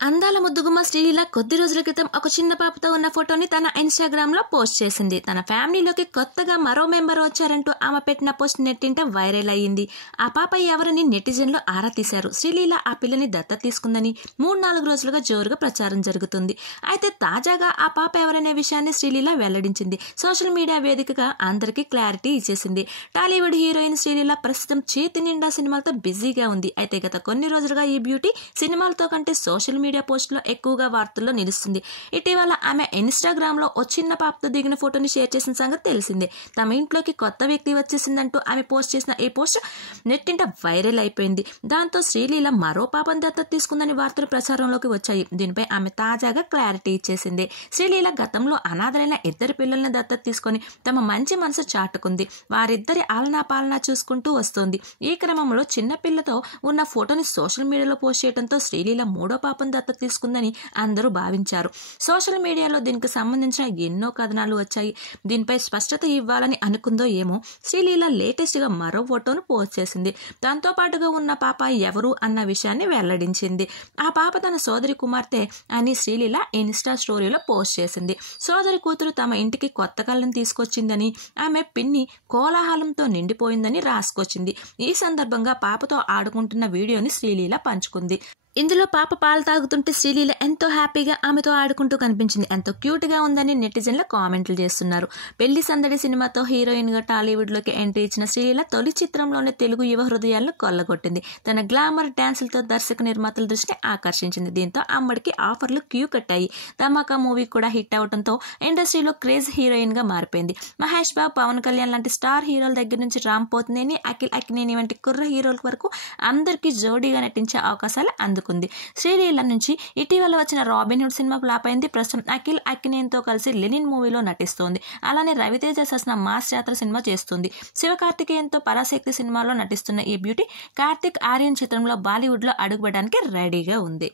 అందాల ముద్దుగుమ్మ శ్రీలీల కొద్ది రోజుల క్రితం ఒక చిన్న పాపతో ఉన్న ఫోటోని తన ఇన్స్టాగ్రామ్ లో పోస్ట్ చేసింది. తన ఫ్యామిలీలోకి కొత్తగా మరో మెంబర్ వచ్చారంటూ ఆమె పెట్టిన పోస్ట్ నెట్టింట వైరల్ అయ్యింది. ఆ పాప ఎవరని నెటిజన్లు ఆరా తీశారు. శ్రీలీల ఆ పిల్లని దత్తత తీసుకుందని 3-4 రోజులుగా జోరుగా ప్రచారం జరుగుతుంది. అయితే తాజాగా ఆ పాప ఎవరనే విషయాన్ని శ్రీలీల వెల్లడించింది. సోషల్ మీడియా వేదికగా అందరికీ క్లారిటీ ఇచ్చేసింది. టాలీవుడ్ హీరోయిన్ శ్రీలీల ప్రస్తుతం చేతి నిండా సినిమాలతో బిజీగా ఉంది. అయితే గత కొన్ని రోజులుగా ఈ బ్యూటీ సినిమాలతో కంటే సోషల్ మీడియా పోస్టులో ఎక్కువగా వార్తల్లో నిలుస్తుంది. ఇటీవల ఆమె ఇన్స్టాగ్రామ్ లో ఓ చిన్న పాపతో దిగిన ఫోటోని షేర్ చేసిన సంగతి తెలిసిందే. తమ ఇంట్లోకి కొత్త వ్యక్తి వచ్చేసిందంటూ ఆమె పోస్ట్ చేసిన ఈ పోస్ట్ నెట్టింట వైరల్ అయిపోయింది. దాంతో శ్రీలీల మరో పాపను దత్తత తీసుకుందని వార్తలు ప్రచారంలోకి వచ్చాయి. దీనిపై ఆమె తాజాగా క్లారిటీ ఇచ్చేసింది. శ్రీలీల గతంలో అనాథలైన 2 పిల్లల్ని దత్తత తీసుకొని తమ మంచి మనసు చాటుకుంది. వారిద్దరి ఆలనా పాలనా చూసుకుంటూ వస్తోంది. ఈ క్రమంలో చిన్న పిల్లతో ఉన్న ఫోటోని సోషల్ మీడియాలో పోస్ట్ చేయడంతో శ్రీలీల 3వ పాపను దత్తత తీసుకుందని అందరూ భావించారు. సోషల్ మీడియాలో దీనికి సంబంధించిన ఎన్నో కథనాలు వచ్చాయి. దీనిపై స్పష్టత ఇవ్వాలని అనుకుందో ఏమో శ్రీలీల లేటెస్ట్ గా మరో ఫోటోను పోస్ట్ చేసింది. దాంతో పాటుగా ఉన్న పాప ఎవరు అన్న విషయాన్ని వెల్లడించింది. ఆ పాప తన సోదరి కుమార్తె అని శ్రీలీల ఇన్స్టా స్టోరీలో పోస్ట్ చేసింది. సోదరి కూతురు తమ ఇంటికి కొత్త కళ్ళని తీసుకొచ్చిందని, ఆమె పిన్ని కోలాహలంతో నిండిపోయిందని రాసుకొచ్చింది. ఈ సందర్భంగా పాపతో ఆడుకుంటున్న వీడియోని శ్రీలీల పంచుకుంది. ఇందులో పాప పాలు తాగుతుంటే శ్రీలీల ఎంతో హ్యాపీగా ఆమెతో ఆడుకుంటూ కనిపించింది. ఎంతో క్యూట్ గా ఉందని నెటిజన్లు కామెంట్లు చేస్తున్నారు. పెళ్లి సందడి సినిమాతో హీరోయిన్ గా టాలీవుడ్ లోకి ఎంట్రీ ఇచ్చిన శ్రీలీల తొలి చిత్రంలోనే తెలుగు యువ హృదయాలను కొల్లగొట్టింది. తన గ్లామర్ డాన్సులతో దర్శక నిర్మాతల దృష్టిని ఆకర్షించింది. దీంతో అమ్మడికి ఆఫర్లు క్యూ కట్టాయి. ధమాకా మూవీ కూడా హిట్ అవడంతో ఇండస్ట్రీలో క్రేజ్ హీరోయిన్ గా మారిపోయింది. మహేష్ బాబు, పవన్ కళ్యాణ్ లాంటి స్టార్ హీరోల దగ్గర నుంచి రామ్ పోతినేని, అఖిల్ అక్కినేని వంటి కుర్ర హీరోల వరకు అందరికీ జోడీగా నటించే అవకాశాలు అందుకుంది. శ్రీలీల నుంచి ఇటీవల వచ్చిన రాబిన్హుడ్ సినిమా ఫ్లాప్ అయింది. ప్రస్తుతం అఖిల్ అక్కినేనితో కలిసి లెనిన్ మూవీలో నటిస్తోంది. అలానే రవితేజ సరసన మాస్ జాతర సినిమా చేస్తుంది. శివకార్తికేయన్తో పరాశక్తి సినిమాలో నటిస్తున్న ఈ బ్యూటీ కార్తిక్ ఆర్యన్ చిత్రంలో బాలీవుడ్ లో అడుగుపెట్టడానికి రెడీగా ఉంది.